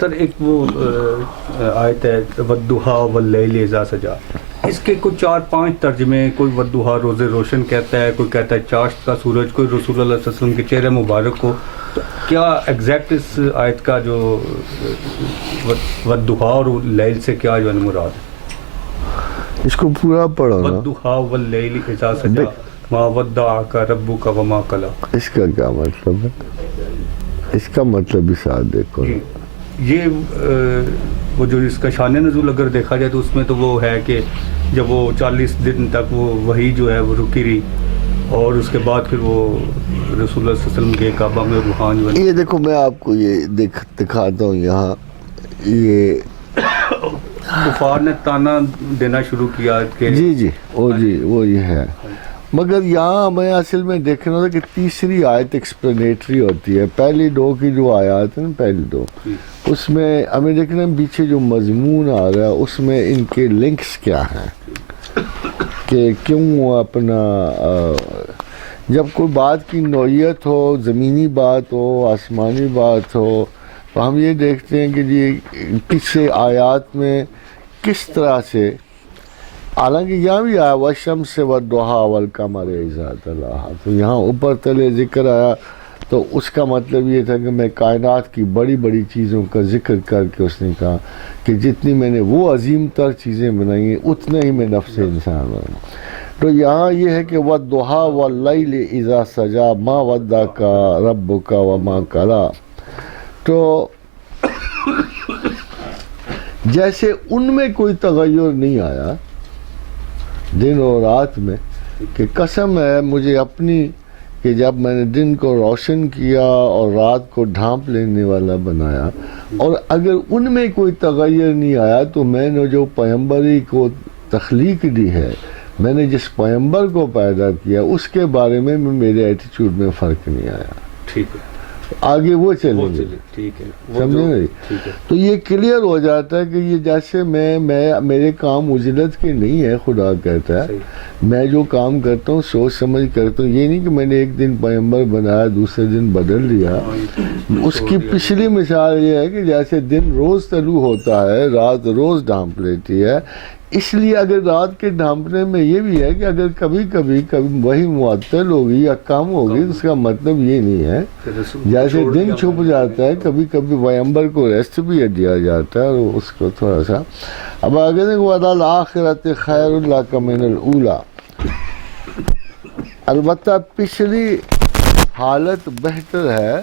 سر ایک وہ آیت ہے ودھا واللیل اذا سجا، اس کے کوئی 4-5 ترجمے. کوئی ودھا روز روشن کہتا ہے، کوئی کہتا ہے چاشت کا سورج، کوئی رسول اللہ صلی اللہ علیہ وسلم کے چہرے مبارک کو. تو کیا ایگزیکٹ اس آیت کا جو ودھا اور لیل سے کیا جو ہے مراد ہے؟ اس کو پورا پڑھو نا. ودھا واللیل اذا سجا ما ودعک ربک وما قلی. اس کا کیا مطلب ہے؟ اس کا مطلب بھی ساتھ دیکھو. یہ وہ جو اس کا شان نزول اگر دیکھا جائے تو اس میں تو وہ ہے کہ جب وہ 40 دن تک وہ وحی جو ہے وہ رکی رہی، اور اس کے بعد پھر وہ رسول اللہ صلی اللہ علیہ وسلم کے کعبہ میں روحان جو ہے. یہ دیکھو میں آپ کو یہ دکھاتا ہوں یہاں. یہ کفار نے تانا دینا شروع کیا کہ جی وہ یہ ہے. مگر یہاں ہمیں اصل میں دیکھنا ہوتا کہ تیسری آیت ایکسپلینیٹری ہوتی ہے. پہلی دو کی جو آیات ہیں نا، پہلی دو، اس میں ہمیں دیکھنا پیچھے جو مضمون آ رہا ہے اس میں ان کے لنکس کیا ہیں، کہ کیوں اپنا جب کوئی بات کی نوعیت ہو، زمینی بات ہو، آسمانی بات ہو، تو ہم یہ دیکھتے ہیں کہ جی پچھلے آیات میں کس طرح سے، حالانکہ یہاں بھی آیا وَالشَّمْسِ وَالضُّحَىٰ وَالْقَمَرِ إِذَا تَلَاهَا، تو یہاں اوپر تلے ذکر آیا تو اس کا مطلب یہ تھا کہ میں کائنات کی بڑی بڑی چیزوں کا ذکر کر کے اس نے کہا کہ جتنی میں نے وہ عظیم تر چیزیں بنائی ہیں اتنے ہی میں نفس انسان بنا. تو یہاں یہ ہے کہ وَالضُّحَىٰ وَاللَّيْلِ إِذَا سَجَا مَا وَدَّعَكَ رَبُّكَ وَمَا قَلَىٰ. تو جیسے ان میں کوئی تغیر نہیں آیا دن اور رات میں، کہ قسم ہے مجھے اپنی کہ جب میں نے دن کو روشن کیا اور رات کو ڈھانپ لینے والا بنایا، اور اگر ان میں کوئی تغیر نہیں آیا تو میں نے جو پیغمبری کو تخلیق دی ہے، میں نے جس پیغمبر کو پیدا کیا اس کے بارے میں میرے ایٹیچیوڈ میں فرق نہیں آیا. ٹھیک ہے، آگے وہ چلیں گے. ٹھیک ہے، سمجھے نہیں؟ تو یہ کلیئر ہو جاتا ہے کہ یہ جیسے میں میرے کام اجلت کے نہیں ہے، خدا کہتا ہے میں جو کام کرتا ہوں سوچ سمجھ کرتا ہوں. یہ نہیں کہ میں نے ایک دن پیغمبر بنایا دوسرے دن بدل دیا. اس کی پچھلی مثال یہ ہے کہ جیسے دن روز طلوع ہوتا ہے، رات روز ڈھانپ لیتی ہے. اس لیے اگر رات کے ڈھانپنے میں یہ بھی ہے کہ اگر کبھی وہی معطل ہوگی یا کم ہوگی، اس کا مطلب یہ نہیں ہے. جیسے دن چھپ جاتا ہے کبھی پیغمبر کو ریسٹ بھی دیا جاتا ہے، اور اس کو تھوڑا سا. اب آگے دیکھو وَلَلْآخِرَةُ خَيْرٌ لَكَ مِنَ الْأُولَىٰ. البتہ پچھلی حالت بہتر ہے.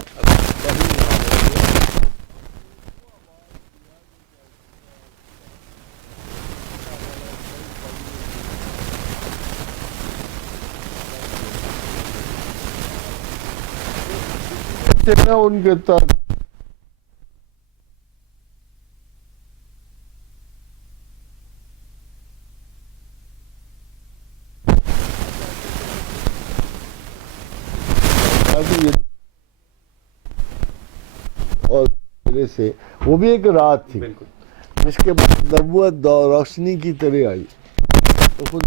ان کے تحت اور سے وہ بھی ایک رات تھی جس کے بعد نبوت روشنی کی طرح آئی. تو خود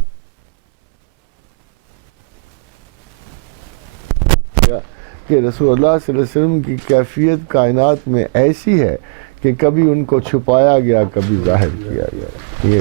کہ رسول اللہ صلی اللہ علیہ وسلم کی کیفیت کائنات میں ایسی ہے کہ کبھی ان کو چھپایا گیا، کبھی ظاہر کیا گیا. یہ